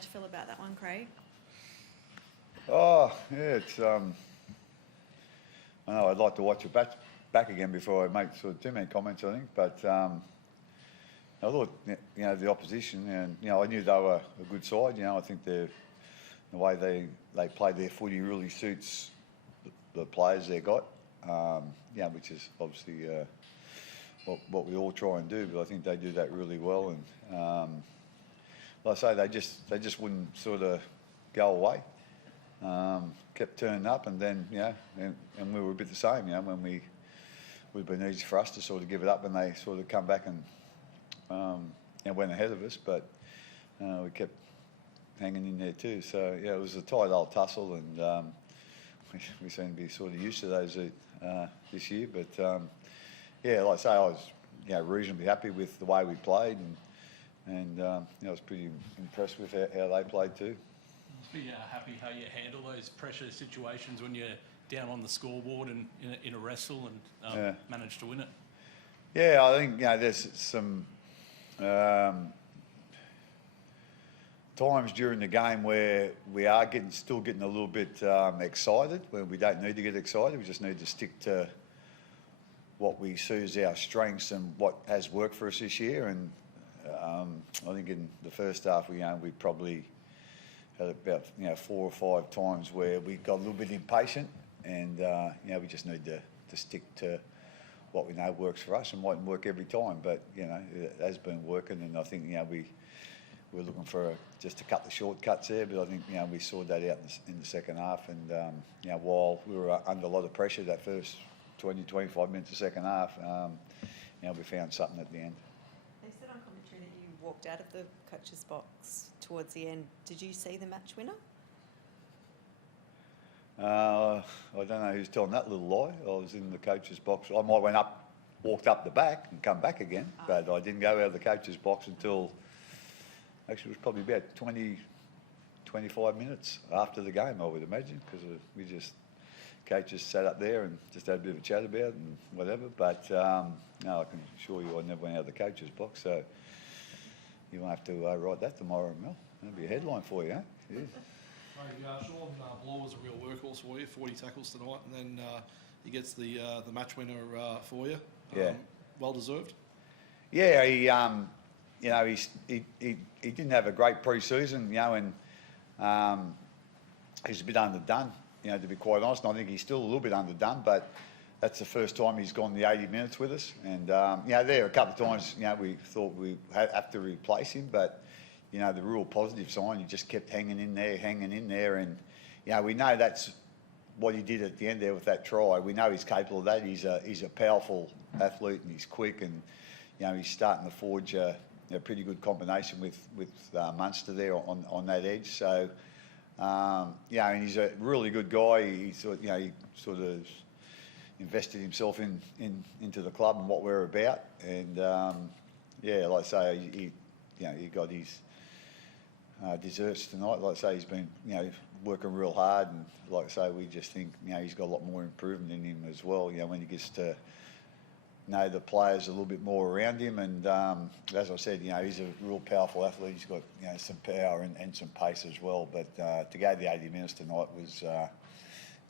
how'd you feel about that one, Craig? Oh, yeah, I know I'd like to watch it back again before I make sort of too many comments, I think. But I thought, the opposition, and I knew they were a good side. I think the way they play their footy really suits the players they got. Which is obviously what we all try and do. But I think they do that really well. And like I say, they just wouldn't sort of go away. Kept turning up, and then and we were a bit the same. When it would have been easy for us to sort of give it up, and they sort of come back and went ahead of us, but we kept hanging in there too. So it was a tight old tussle, and we seem to be sort of used to those this year. But like I say, I was reasonably happy with the way we played, and I was pretty impressed with how they played too. Be happy how you handle those pressure situations when you're down on the scoreboard and in a wrestle and manage to win it. Yeah, I think there's some times during the game where we are still getting a little bit excited, when we don't need to get excited. We just need to stick to what we see as our strengths and what has worked for us this year. And I think in the first half, we probably had about 4 or 5 times where we got a little bit impatient, and we just need to stick to what we know works for us, and mightn't work every time, but it has been working. And I think we're looking for just to cut the shortcuts there, but I think we sorted that out in the second half. And while we were under a lot of pressure that first 20-25 minutes of the second half, we found something at the end. They said on commentary that you walked out of the coach's box towards the end. Did you see the match winner? I don't know who's telling that little lie. I was in the coach's box. I might walked up the back and come back again, but I didn't go out of the coach's box until, actually it was probably about 20-25 minutes after the game, I would imagine, because coach just sat up there and just had a bit of a chat about it and whatever. But no, I can assure you I never went out of the coach's box, so you won't have to write that tomorrow, Mel. That'll be a headline for you, eh? Yeah. Sean Bloor was a real workhorse for you, 40 tackles tonight, and then he gets the match winner for you. Well deserved. Yeah, he didn't have a great pre-season, and he's a bit underdone, to be quite honest. And I think he's still a little bit underdone, but that's the first time he's gone the 80 minutes with us. And there a couple of times, we thought we have to replace him, but the real positive sign, he just kept hanging in there, and we know that's what he did at the end there with that try. We know he's capable of that. He's a powerful athlete, and he's quick, and he's starting to forge a pretty good combination with Munster there on that edge. So and he's a really good guy. He sort of invested himself into the club and what we're about, and like I say, he got his deserts tonight. Like I say, he's been working real hard, and like I say, we just think he's got a lot more improvement in him as well. When he gets to know the players a little bit more around him, and as I said, he's a real powerful athlete. He's got some power and some pace as well. But to go the 80 minutes tonight was a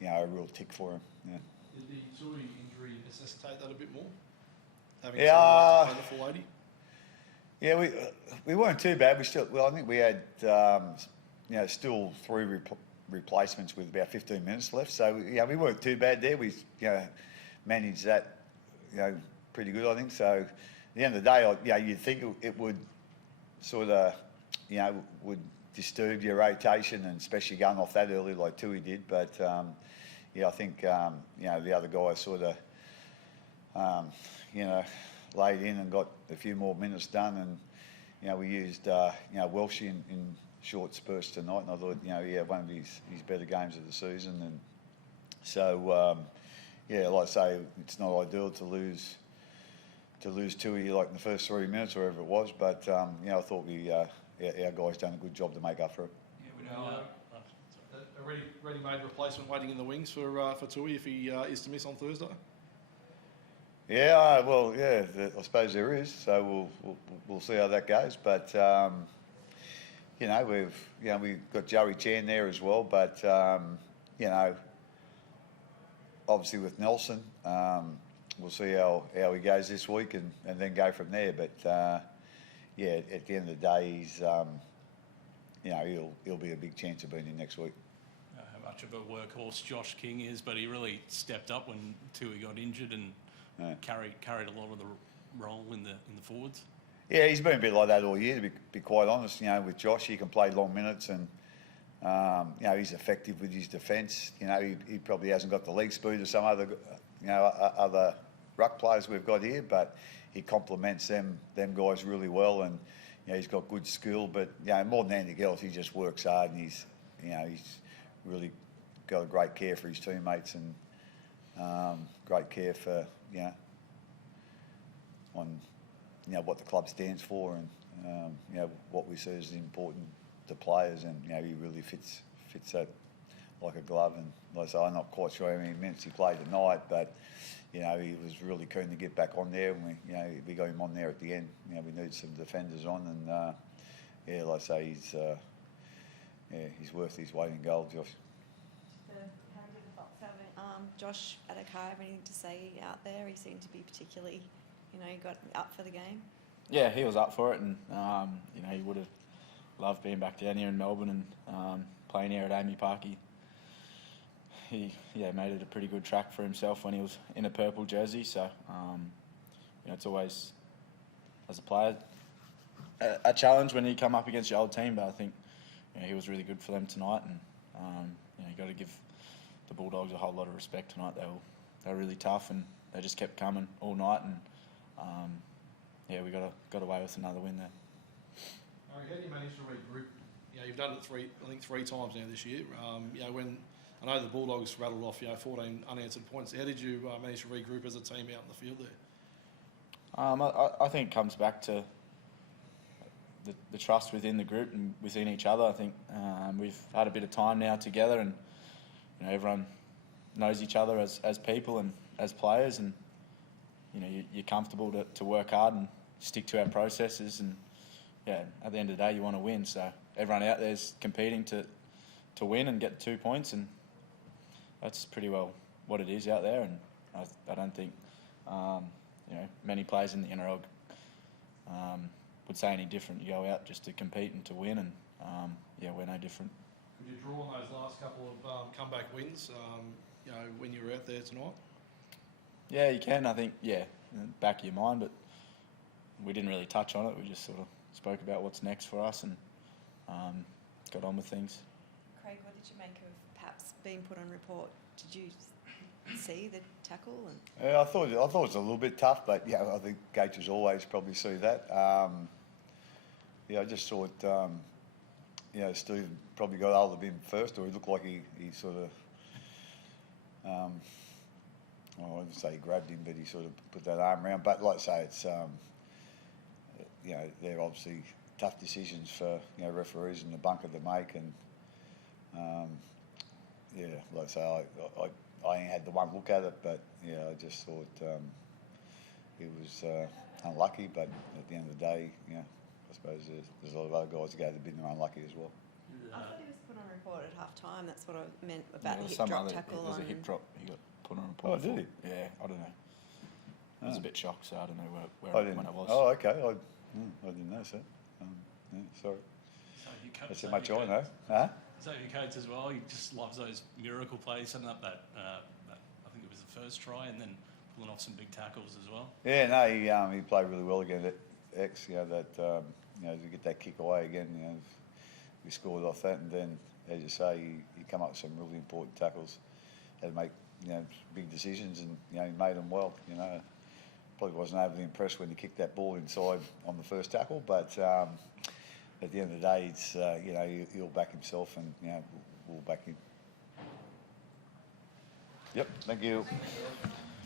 real tick for him. Yeah. Did the Zuri injury necessitate that a bit more? Having to play the full 80? Yeah, we weren't too bad. I think we had still 3 replacements with about 15 minutes left. So we weren't too bad there. We managed that pretty good, I think. So at the end of the day, you'd think it would sort of would disturb your rotation, and especially going off that early like Tui did. But I think the other guys sort of laid in and got a few more minutes done, and we used Welshie in short spurts tonight, and I thought he had one of his better games of the season. And so like I say, it's not ideal to lose Tui like in the first 3 minutes or whatever it was, but I thought our guys done a good job to make up for it. Yeah, we know a ready-made replacement waiting in the wings for Tui if he is to miss on Thursday. Yeah, well, I suppose there is. So we'll see how that goes. But you know, we've got Joey Chan there as well, but you know, obviously with Nelson, we'll see how he goes this week and then go from there. But yeah, at the end of the day, he's you know, he'll be a big chance of being in next week. How much of a workhorse Josh King is, but he really stepped up until he got injured and carried a lot of the role in the forwards. Yeah, he's been a bit like that all year, to be quite honest. You know, with Josh, he can play long minutes and, you know, he's effective with his defence. You know, he probably hasn't got the leg speed of some other, you know, other ruck players we've got here, but he complements them guys really well, and, you know, he's got good skill. But, you know, more than anything else, he just works hard, and he's really got a great care for his teammates and great care for, you know, on, you know, what the club stands for, and you know, what we see as important to players, and, you know, he really fits that like a glove. And like I say, I'm not quite sure how many minutes he played tonight, but, you know, he was really keen to get back on there, and we got him on there at the end. You know, we need some defenders on, and yeah, like I say, he's worth his weight in gold, Josh. How did the Fox have it? Josh Adokar have anything to say out there? He seemed to be particularly, you know, he got up for the game. Yeah, he was up for it, and you know, he would have loved being back down here in Melbourne and playing here at Amy Park. He made it a pretty good track for himself when he was in a purple jersey. So you know, it's always, as a player, a challenge when you come up against your old team. But I think, you know, he was really good for them tonight, and you know, you got to give the Bulldogs a whole lot of respect tonight. They were really tough, and they just kept coming all night, and yeah, we got away with another win there. How do you manage to regroup? You know, you've done it three times now this year. You know, when I know the Bulldogs rattled off, you know, 14 unanswered points. How did you manage to regroup as a team out in the field there? I think it comes back to the trust within the group and within each other. I think we've had a bit of time now together, and, you know, everyone knows each other as people and as players, and, you know, you're comfortable to work hard and stick to our processes, and, yeah, at the end of the day, you want to win. So everyone out there is competing to win and get 2 points, and that's pretty well what it is out there. And I don't think you know, many players in the NRL would say any different. You go out just to compete and to win, and yeah, we're no different. Could you draw on those last couple of comeback wins, you know, when you were out there tonight? Yeah, you can. I think, yeah, in the back of your mind, but we didn't really touch on it. We just sort of spoke about what's next for us, and got on with things. Craig, what did you make of perhaps being put on report? Did you see the tackle? Yeah, I thought it was a little bit tough, but yeah, I think coaches always probably see that. Yeah, I just thought, you know, Steve probably got hold of him first, or he looked like he sort of, well, I wouldn't say he grabbed him, but he sort of put that arm around. But like I say, it's, you know, they're obviously tough decisions for, you know, referees in the bunker to make, and yeah, like I say, I only had the one look at it, but yeah, I just thought he was unlucky. But at the end of the day, you know, I suppose there's a lot of other guys that go to the bin who are unlucky as well. I thought he was put on report at half time. That's what I meant about the hip some drop other, tackle. There's a hip drop he got put on report. Oh, did he? Yeah, I don't know. I was a bit shocked, so I don't know where when it was. Oh, okay. I didn't know that. Yeah, sorry. That's how much I know. Huh? So your coach as well, he just loves those miracle plays, setting up that I think it was the first try, and then pulling off some big tackles as well. Yeah, no, he played really well against X. You know, that you know, to get that kick away again. You know, we scored off that, and then, as you say, he come up with some really important tackles. Had to make, you know, big decisions, and, you know, he made them well. You know, probably wasn't overly impressed when he kicked that ball inside on the first tackle, but at the end of the day, it's you know, he'll back himself, and, you know, we'll back him. Yep, thank you.